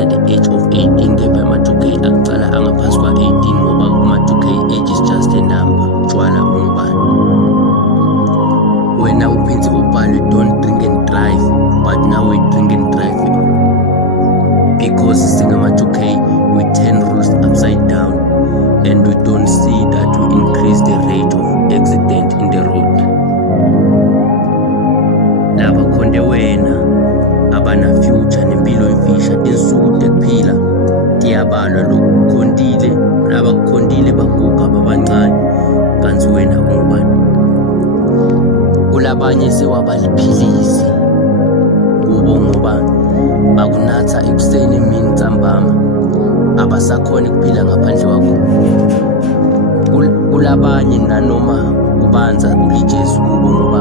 under the age of 18, kepha ama-2K akucala angaphansi kwa-18 ngoba kuma-2K age is just a number. Utshwala ungubani? Wena uphindze ubhalwe don't drink and drive, but now we drink and drive because singama-2K we turn rules upside down and we don't see that we increase the rate of accident in the road. Laba khonde wena abana future nempilo emfisha, insuku tekuphila tiyabalwa. Lokukhondile nabakukhondile baguga babancane, kanti wena ungubani? Kulabanye sewabaliphilisi kubo ngoba bakunatha ekuseni emini ntambama, abasakhona ukuphila ngaphandle kwakho. Kulabanye nanoma ubanza ulijesu kubo ngoba